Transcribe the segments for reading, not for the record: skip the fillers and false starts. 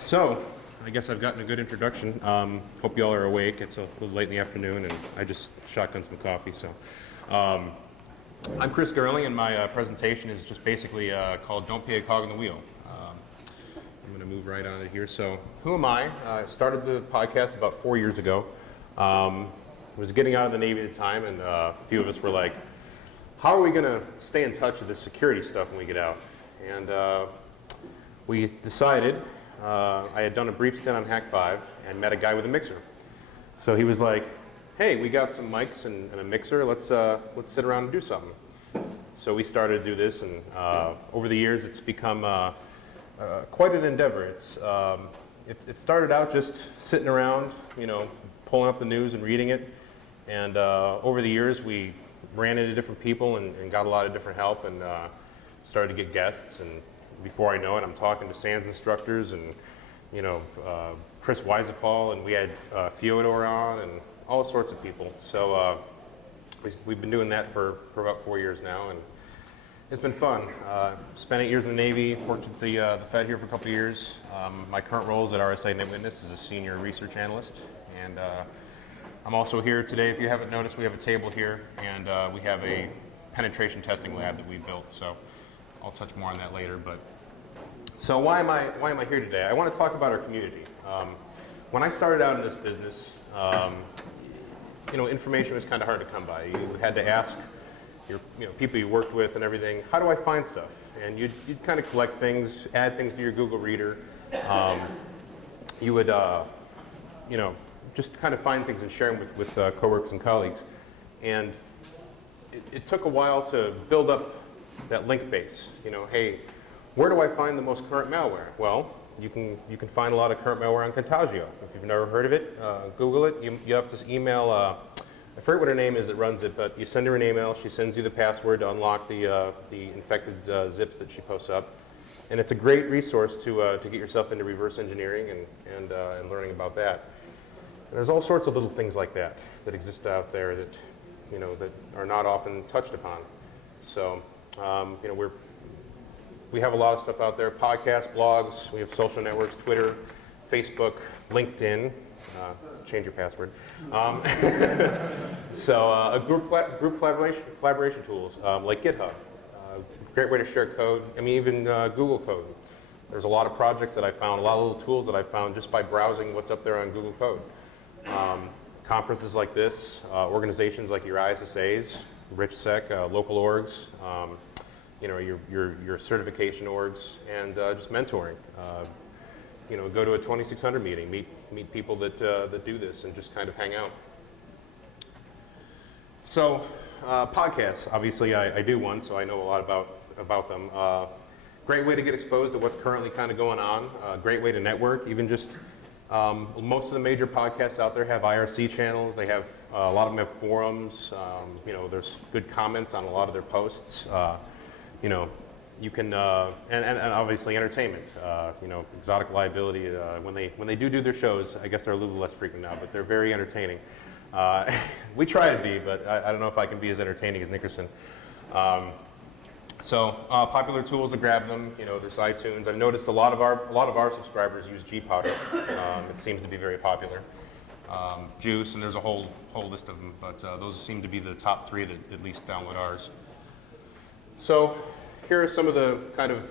So, I guess I've gotten a good introduction. Hope you all are awake. It's a little late in the afternoon, and I just shotgunned some coffee. So, I'm Chris Gerling, and my presentation is just basically called "Don't Be a Cog in the Wheel." I'm going to move right on it here. So, who am I? I started the podcast about 4 years ago. I was getting out of the Navy at the time, and a few of us were like, "How are we going to stay in touch with this security stuff when we get out?" And we decided. I had done a brief stint on Hack 5 and met a guy with a mixer. So he was like, "Hey, we got some mics and a mixer. Let's sit around and do something." So we started to do this, and over the years, it's become quite an endeavor. It started out just sitting around, pulling up the news and reading it. And over the years, we ran into different people and got a lot of different help, and started to get guests. And before I know it, I'm talking to SANS instructors and, Chris Weisapal, and we had Fyodor on, and all sorts of people. So we've been doing that for about 4 years now, and it's been fun. Spent 8 years in the Navy, worked at the Fed here for a couple of years. My current role is at RSA NetWitness as a senior research analyst, and I'm also here today. If you haven't noticed, we have a table here, and we have a penetration testing lab that we built. So I'll touch more on that later. But so why am I here today? I want to talk about our community. When I started out in this business, information was kind of hard to come by. You had to ask your people you worked with and everything, how do I find stuff? And you'd kind of collect things, add things to your Google Reader. You would just kind of find things and share them with coworkers and colleagues. And it took a while to build up that link base. Hey, where do I find the most current malware? Well, you can find a lot of current malware on Contagio. If you've never heard of it, Google it. You have to email, I forget what her name is that runs it, but you send her an email. She sends you the password to unlock the infected zips that she posts up. And it's a great resource to get yourself into reverse engineering and learning about that. And there's all sorts of little things like that exist out there that that are not often touched upon. So we have a lot of stuff out there: podcasts, blogs. We have social networks: Twitter, Facebook, LinkedIn. Change your password. So group collaboration tools like GitHub. Great way to share code. I mean, even Google Code. There's a lot of projects that I found, a lot of little tools that I found just by browsing what's up there on Google Code. Conferences like this, organizations like your RVAsec, RVAsec, local orgs, your certification orgs, and just mentoring. Go to a 2600 meeting, meet people that do this, and just kind of hang out. So, podcasts. Obviously, I do one, so I know a lot about them. Great way to get exposed to what's currently kind of going on. Great way to network. Even just most of the major podcasts out there have IRC channels. They have a lot of them have forums. There's good comments on a lot of their posts. You can and obviously entertainment. Exotic Liability. When they do their shows, I guess they're a little less frequent now, but they're very entertaining. We try to be, but I don't know if I can be as entertaining as Nickerson. Popular tools to grab them. There's iTunes. I've noticed a lot of our subscribers use G-Powder. It seems to be very popular. Juice, and there's a whole list of them, but those seem to be the top 3 that at least download ours. So here are some of the kind of,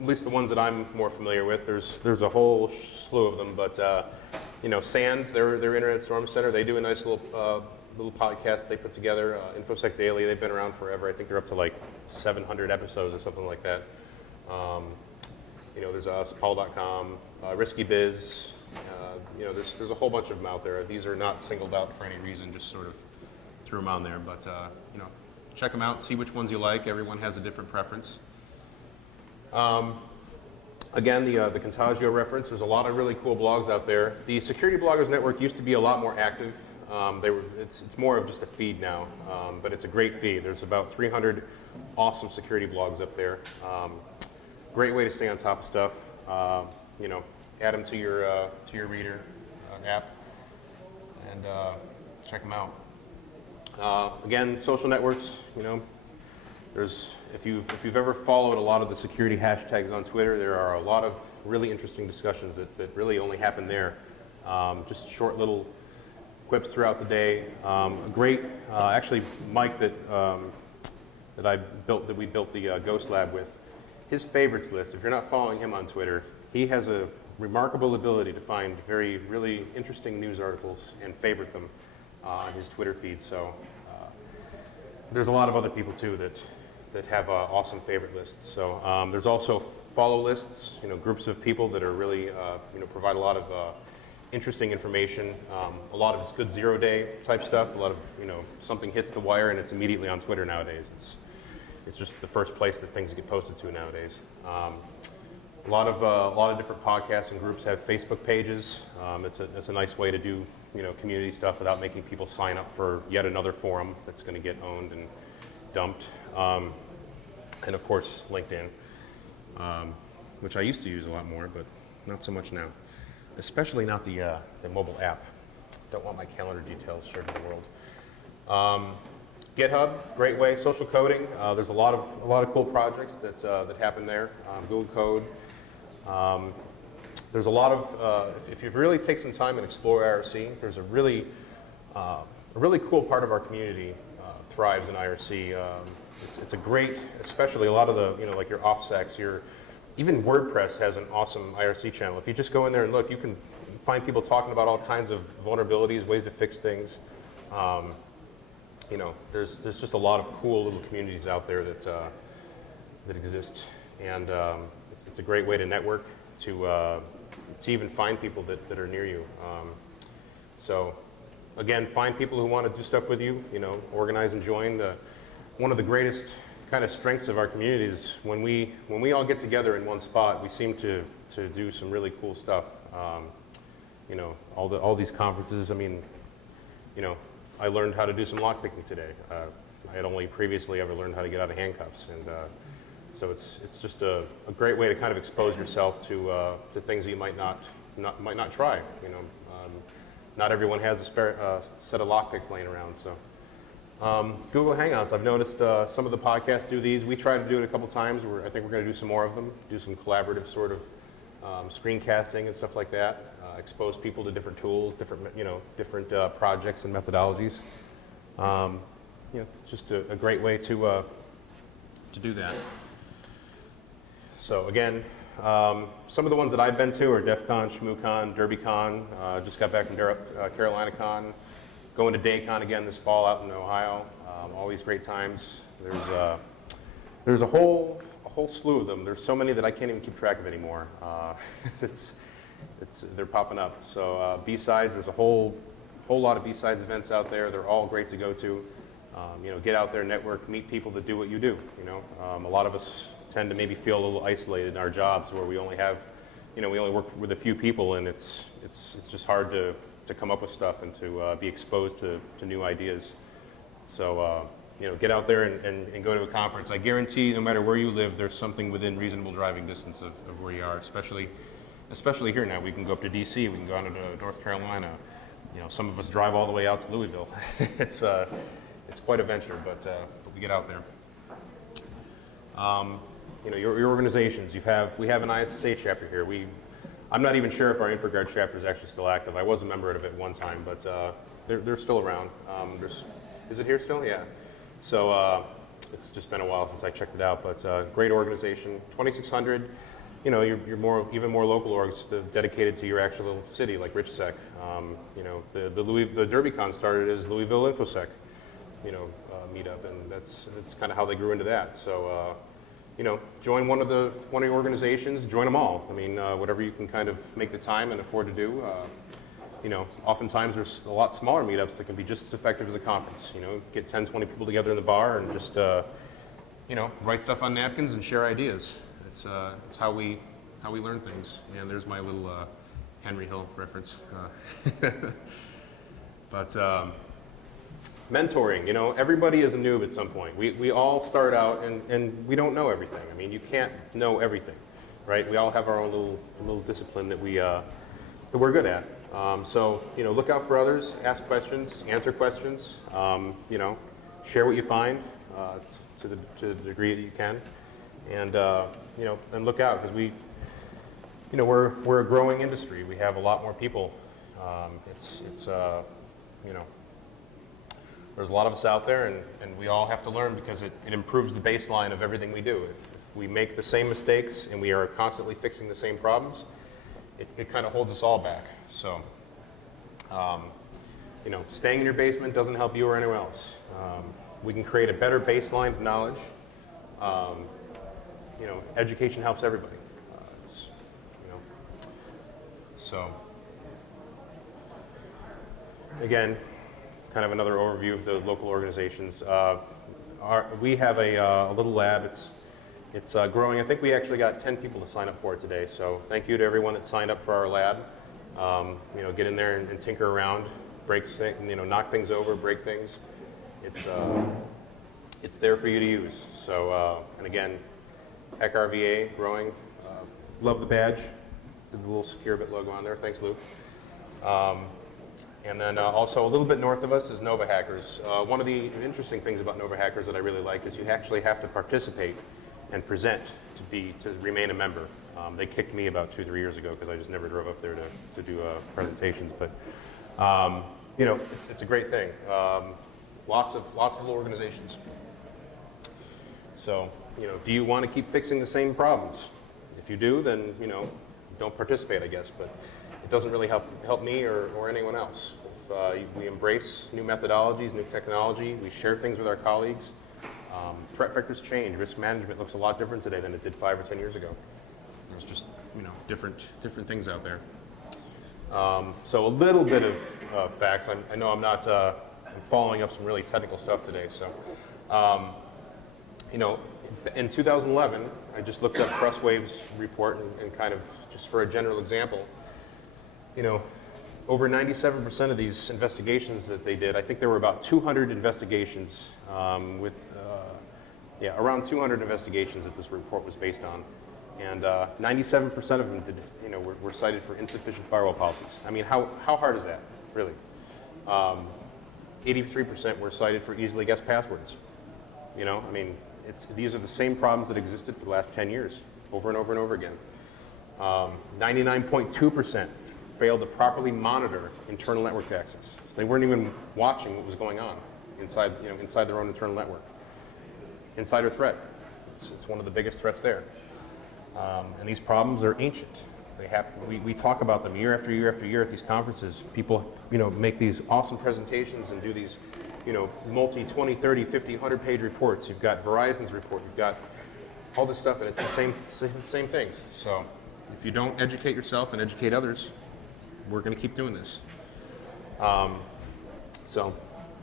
at least the ones that I'm more familiar with. There's a whole slew of them, but SANS, their Internet Storm Center, they do a nice little podcast they put together. InfoSec Daily, they've been around forever. I think they're up to like 700 episodes or something like that. There's us, Paul.com, Risky Biz. There's a whole bunch of them out there. These are not singled out for any reason, just sort of threw them on there. But check them out, see which ones you like. Everyone has a different preference. Again, the Contagio reference, there's a lot of really cool blogs out there. The Security Bloggers Network used to be a lot more active. It's more of just a feed now, but it's a great feed. There's about 300 awesome security blogs up there. Great way to stay on top of stuff. Add them to your reader app and check them out. Again, social networks. If you've ever followed a lot of the security hashtags on Twitter, there are a lot of really interesting discussions that really only happen there. Just short little quips throughout the day. A great, actually, Mike that we built the Ghost Lab with, his favorites list. If you're not following him on Twitter, he has a remarkable ability to find really interesting news articles and favorite them on his Twitter feed. So there's a lot of other people too that have awesome favorite lists. So there's also follow lists, groups of people that are really, provide a lot of interesting information, a lot of good zero-day type stuff, a lot of, something hits the wire and it's immediately on Twitter nowadays. It's just the first place that things get posted to nowadays. A lot of different podcasts and groups have Facebook pages. It's a nice way to do, community stuff without making people sign up for yet another forum that's going to get owned and dumped. And of course, LinkedIn, which I used to use a lot more, but not so much now. Especially not the mobile app. Don't want my calendar details shared with the world. GitHub, great way. Social coding. There's a lot of cool projects that happen there. Google Code. There's a lot of if you really take some time and explore IRC, there's a really cool part of our community thrives in IRC. It's a great, especially a lot of the like your offsets, even WordPress has an awesome IRC channel. If you just go in there and look, you can find people talking about all kinds of vulnerabilities, ways to fix things. There's just a lot of cool little communities out there that exist, and it's a great way to network, to even find people that are near you. So, again, find people who want to do stuff with you. Organize and join. One of the greatest kind of strengths of our community is when we all get together in one spot, we seem to do some really cool stuff. All these conferences. I mean, I learned how to do some lockpicking today. I had only previously ever learned how to get out of handcuffs, and so it's just a great way to kind of expose yourself to things that you might not try. Not everyone has a spare set of lockpicks laying around, so. Google Hangouts, I've noticed some of the podcasts do these. We tried to do it a couple times. I think we're going to do some more of them, do some collaborative sort of screencasting and stuff like that, expose people to different tools, different projects and methodologies. It's just a great way to do that. So again, some of the ones that I've been to are DEF CON, ShmooCon, DerbyCon, just got back from Carolina Con. Going to DayCon again this fall out in Ohio. Always great times. There's a whole slew of them. There's so many that I can't even keep track of anymore. They're popping up. So bsides, there's a whole lot of bsides events out there. They're all great to go to. Get out there, network, meet people that do what you do. A lot of us tend to maybe feel a little isolated in our jobs where we only have, we only work with a few people, and it's just hard to come up with stuff and to be exposed to new ideas. So, get out there and go to a conference. I guarantee no matter where you live, there's something within reasonable driving distance of where you are, especially here now. We can go up to DC, we can go out to North Carolina. Some of us drive all the way out to Louisville. It's quite a venture, but we get out there. Your organizations, we have an ISSA chapter here. I'm not even sure if our InfraGuard chapter is actually still active. I was a member of it at one time, but they're still around. Is it here still? Yeah. So it's just been a while since I checked it out, but great organization. 2600. You're even more local orgs dedicated to your actual city, like RVAsec. The DerbyCon started as Louisville InfoSec, meetup, and that's kind of how they grew into that. So. Join one of your organizations, join them all. I mean, whatever you can kind of make the time and afford to do. Oftentimes there's a lot smaller meetups that can be just as effective as a conference. Get 10, 20 people together in the bar and just, write stuff on napkins and share ideas. It's how we learn things. And there's my little Henry Hill reference. But mentoring, everybody is a noob at some point. We all start out and we don't know everything. I mean, you can't know everything, right? We all have our own little discipline that we're good at. So, look out for others, ask questions, answer questions, share what you find to the degree that you can, and and look out, because you know, we're a growing industry. We have a lot more people. You know, there's a lot of us out there, and we all have to learn because it improves the baseline of everything we do. If we make the same mistakes and we are constantly fixing the same problems, it kind of holds us all back. So, you know, staying in your basement doesn't help you or anyone else. We can create a better baseline of knowledge. You know, education helps everybody. You know, so again, kind of another overview of the local organizations. We have a little lab. It's growing. I think we actually got 10 people to sign up for it today. So thank you to everyone that signed up for our lab. You know, get in there and tinker around, you know, knock things over, break things. It's there for you to use. So and again, Heck RVA growing. Love the badge. The little secure bit logo on there. Thanks, Luke. And then also a little bit north of us is Nova Hackers. One of the interesting things about Nova Hackers that I really like is you actually have to participate and present to remain a member. They kicked me about 2 or 3 years ago because I just never drove up there to do presentations. But you know, it's a great thing. Lots of little organizations. So you know, do you want to keep fixing the same problems? If you do, then you know, don't participate, I guess. But it doesn't really help me or anyone else. If we embrace new methodologies, new technology, we share things with our colleagues. Threat vectors change. Risk management looks a lot different today than it did 5 or 10 years ago. There's just, you know, different things out there. So a little bit of facts. I know I'm not I'm following up some really technical stuff today. So, you know, in 2011, I just looked up Crosswave's report and kind of just for a general example. You know, over 97% of these investigations that they did, I think there were about 200 investigations around 200 investigations that this report was based on. And 97% of them did, you know, were cited for insufficient firewall policies. I mean, how hard is that, really? 83% were cited for easily guessed passwords. You know, I mean, these are the same problems that existed for the last 10 years, over and over and over again. 99.2% failed to properly monitor internal network access. So they weren't even watching what was going on inside their own internal network. Insider threat, it's one of the biggest threats there. And these problems are ancient. We talk about them year after year after year at these conferences. People, you know, make these awesome presentations and do these, you know, multi 20, 30, 50, 100-page reports. You've got Verizon's report. You've got all this stuff, and it's the same things. So if you don't educate yourself and educate others, we're going to keep doing this. So,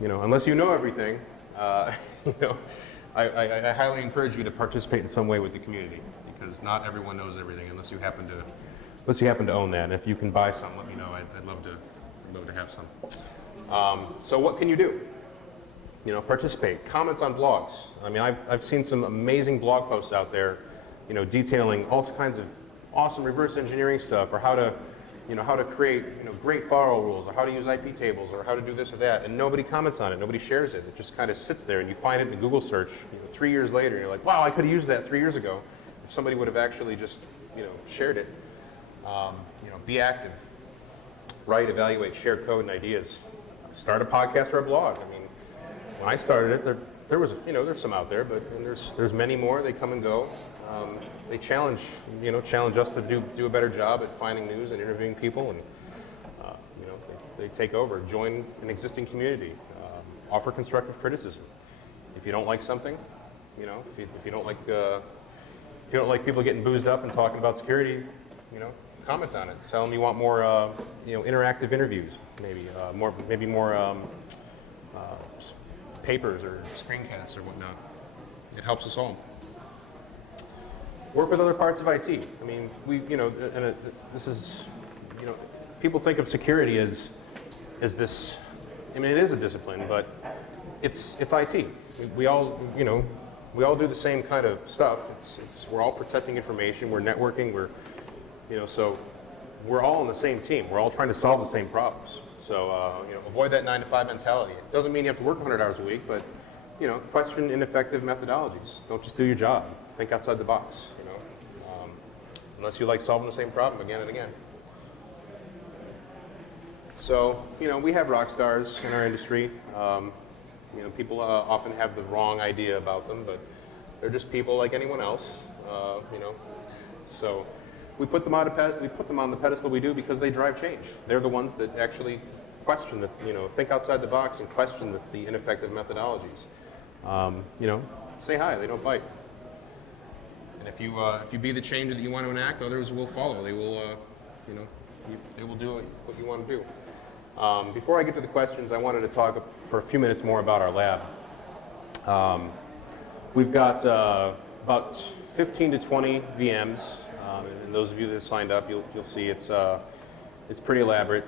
you know, unless you know everything, you know, I highly encourage you to participate in some way with the community, because not everyone knows everything unless you happen to own that. And if you can buy some, let me know. I'd love to have some. So what can you do? You know, participate. Comment on blogs. I mean, I've seen some amazing blog posts out there, you know, detailing all kinds of awesome reverse engineering stuff, or how to create, you know, great firewall rules, or how to use IP tables, or how to do this or that, and nobody comments on it, nobody shares it. It just kind of sits there, and you find it in a Google search, you know, 3 years later, and you're like, wow, I could have used that 3 years ago if somebody would have actually just, you know, shared it. You know, be active, write, evaluate, share code and ideas. Start a podcast or a blog. I mean, when I started it, there was, you know, there's some out there, but there's many more. They come and go. They challenge us to do a better job at finding news and interviewing people, and you know, they take over. Join an existing community. Offer constructive criticism. If you don't like something, you know, if you don't like people getting boozed up and talking about security, you know, comment on it. Tell them you want more, you know, interactive interviews, maybe more papers or screencasts or whatnot. It helps us all. Work with other parts of IT. I mean, this is, you know, people think of security as this. I mean, it is a discipline, but it's IT. We all do the same kind of stuff. We're all protecting information. We're networking. So we're all on the same team. We're all trying to solve the same problems. So you know, avoid that 9-to-5 mentality. It doesn't mean you have to work 100 hours a week, but you know, question ineffective methodologies. Don't just do your job. Think outside the box. You know, unless you like solving the same problem again and again. So, we have rock stars in our industry. People often have the wrong idea about them, but they're just people like anyone else. So we put them on the pedestal we do because they drive change. They're the ones that actually question think outside the box and question the ineffective methodologies. Say hi, they don't bite. And if you be the change that you want to enact, others will follow. They will, they will do what you want to do. Before I get to the questions, I wanted to talk for a few minutes more about our lab. We've got about 15 to 20 VMs, and those of you that signed up, you'll see it's pretty elaborate.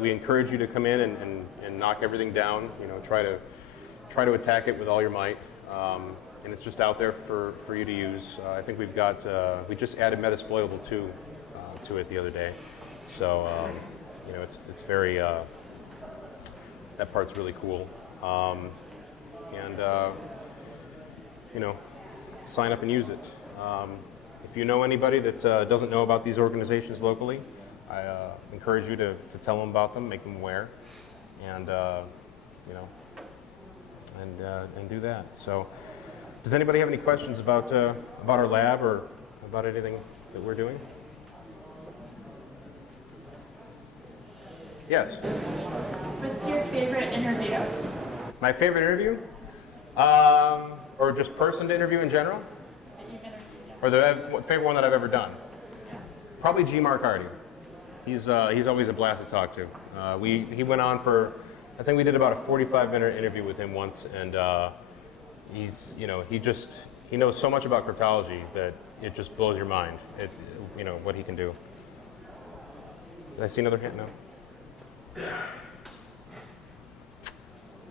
We encourage you to come in and knock everything down. Try to attack it with all your might. And it's just out there for you to use. I think we just added Metasploitable 2 to it the other day. So, it's very, that part's really cool. Sign up and use it. If you know anybody that doesn't know about these organizations locally, I encourage you to tell them about them, make them aware, and do that. So, does anybody have any questions about our lab or about anything that we're doing? Yes. What's your favorite interview? My favorite interview, or just person to interview in general, That you've interviewed, yeah. or the favorite one that I've ever done. Yeah. Probably G. Mark Hardy. He's always a blast to talk to. He went on for, I think we did about a 45-minute interview with him once, and he knows so much about cryptology that it just blows your mind. What he can do. Did I see another hand? No.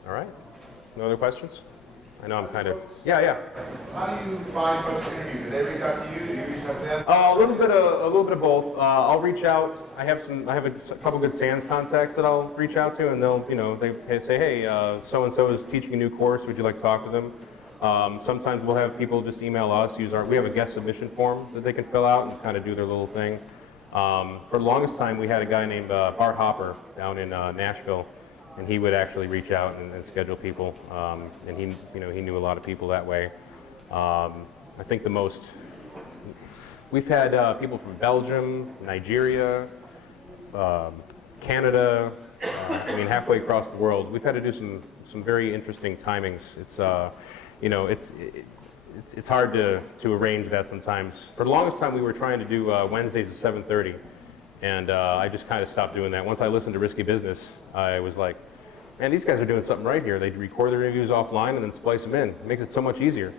All right. No other questions? I know I'm kind of. Yeah. How do you find folks to interview? Do they reach out to you? Do you reach out to them? A little bit of both. I'll reach out. I have a couple good SANS contacts that I'll reach out to, and they say, hey, so and so is teaching a new course. Would you like to talk to them? Sometimes we'll have people just email us. We have a guest submission form that they can fill out and kind of do their little thing. For the longest time, we had a guy named Bart Hopper down in Nashville, and he would actually reach out and schedule people, and he knew a lot of people that way. I think we've had people from Belgium, Nigeria, Canada, halfway across the world. We've had to do some very interesting timings. It's hard to arrange that sometimes. For the longest time, we were trying to do Wednesdays at 7:30, and I just kind of stopped doing that. Once I listened to Risky Business, I was like, man, these guys are doing something right here. They record their interviews offline and then splice them in. It makes it so much easier.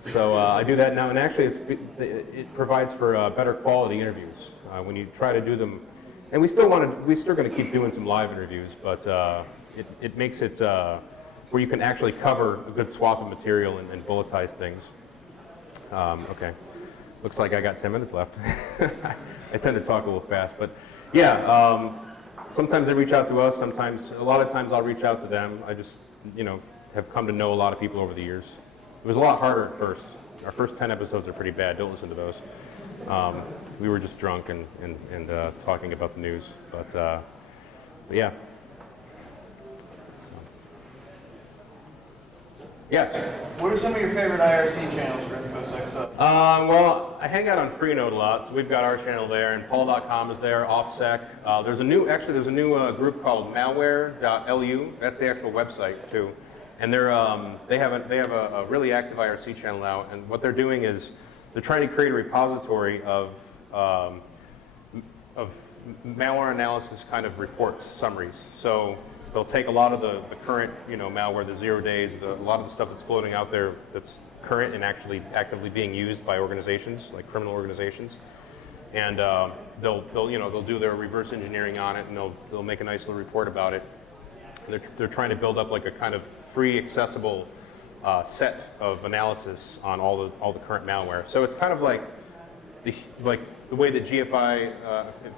So I do that now, and actually it provides for better quality interviews when you try to do them. And we're still going to keep doing some live interviews, but it makes it where you can actually cover a good swath of material and bulletize things. Okay, looks like I got 10 minutes left. I tend to talk a little fast, but yeah, sometimes they reach out to us, a lot of times I'll reach out to them. I just, have come to know a lot of people over the years. It was a lot harder at first. Our first 10 episodes are pretty bad, don't listen to those. We were just drunk and talking about the news, but yeah. Yes. What are some of your favorite IRC channels for InfoSec stuff? Well, I hang out on Freenode a lot, so we've got our channel there, and Paul.com is there, OffSec. There's a new group called malware.lu. That's the actual website too, and they have a really active IRC channel now. And what they're doing is they're trying to create a repository of malware analysis kind of reports, summaries. So they'll take a lot of the current, malware, the 0 days, a lot of the stuff that's floating out there that's current and actually actively being used by organizations, like criminal organizations, and they'll do their reverse engineering on it, and they'll make a nice little report about it. And they're trying to build up like a kind of free, accessible set of analysis on all the current malware. So it's kind of like the way that GFI,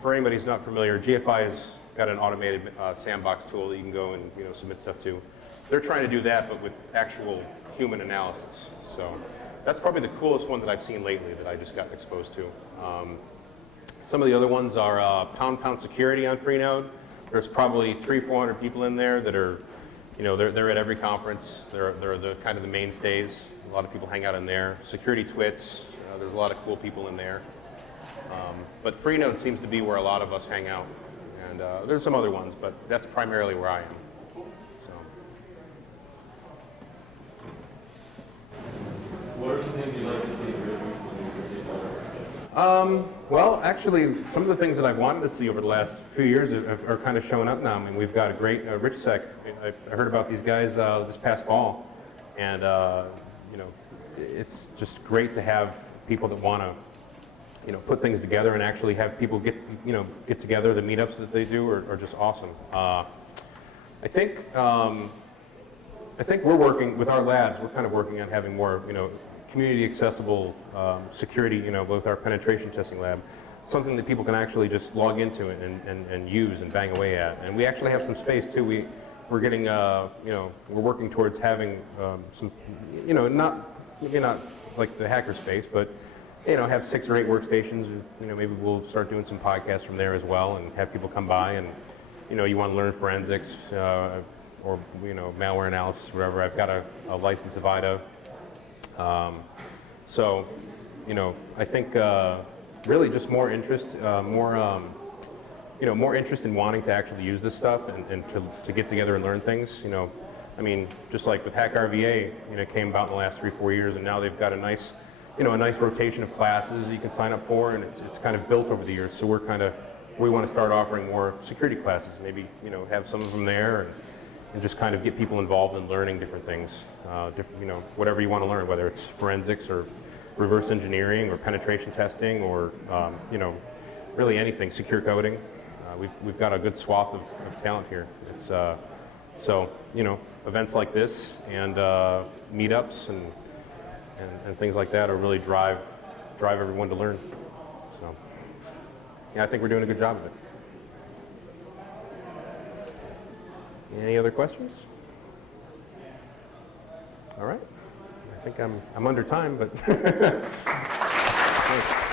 for anybody who's not familiar, GFI has got an automated sandbox tool that you can go and submit stuff to. They're trying to do that, but with actual human analysis. So that's probably the coolest one that I've seen lately that I just got exposed to. Some of the other ones are pound security on Freenode. There's probably 300-400 people in there that are, they're at every conference. They're the kind of the mainstays. A lot of people hang out in there. Security twits. There's a lot of cool people in there. But Freenode seems to be where a lot of us hang out. And there's some other ones, but that's primarily where I am. What are some things you'd like to see in Richmond? Well, actually, some of the things that I've wanted to see over the last few years are kind of showing up now. I mean, we've got a great RVAsec. I heard about these guys this past fall, and it's just great to have people that want to, put things together and actually have people get together. The meetups that they do are just awesome. I think we're working with our labs. We're kind of working on having more, community accessible security, with our penetration testing lab, something that people can actually just log into and use and bang away at. And we actually have some space too. We're getting, we're working towards having some, maybe not like the hacker space, but have 6 or 8 workstations. Maybe we'll start doing some podcasts from there as well, and have people come by and, you want to learn forensics or malware analysis, whatever. I've got a license of IDA. So, I think really just more interest, more interest in wanting to actually use this stuff and to get together and learn things. I mean, just like with Hack RVA, it came about in the last 3-4 years, and now they've got a nice rotation of classes you can sign up for, and it's kind of built over the years. So we want to start offering more security classes. Maybe have some of them there. And just kind of get people involved in learning different things, whatever you want to learn, whether it's forensics or reverse engineering or penetration testing or, really anything, secure coding. We've got a good swath of talent here. It's, so, events like this and meetups and things like that are really drive everyone to learn. So, yeah, I think we're doing a good job of it. Any other questions? All right. I think I'm under time, but thanks.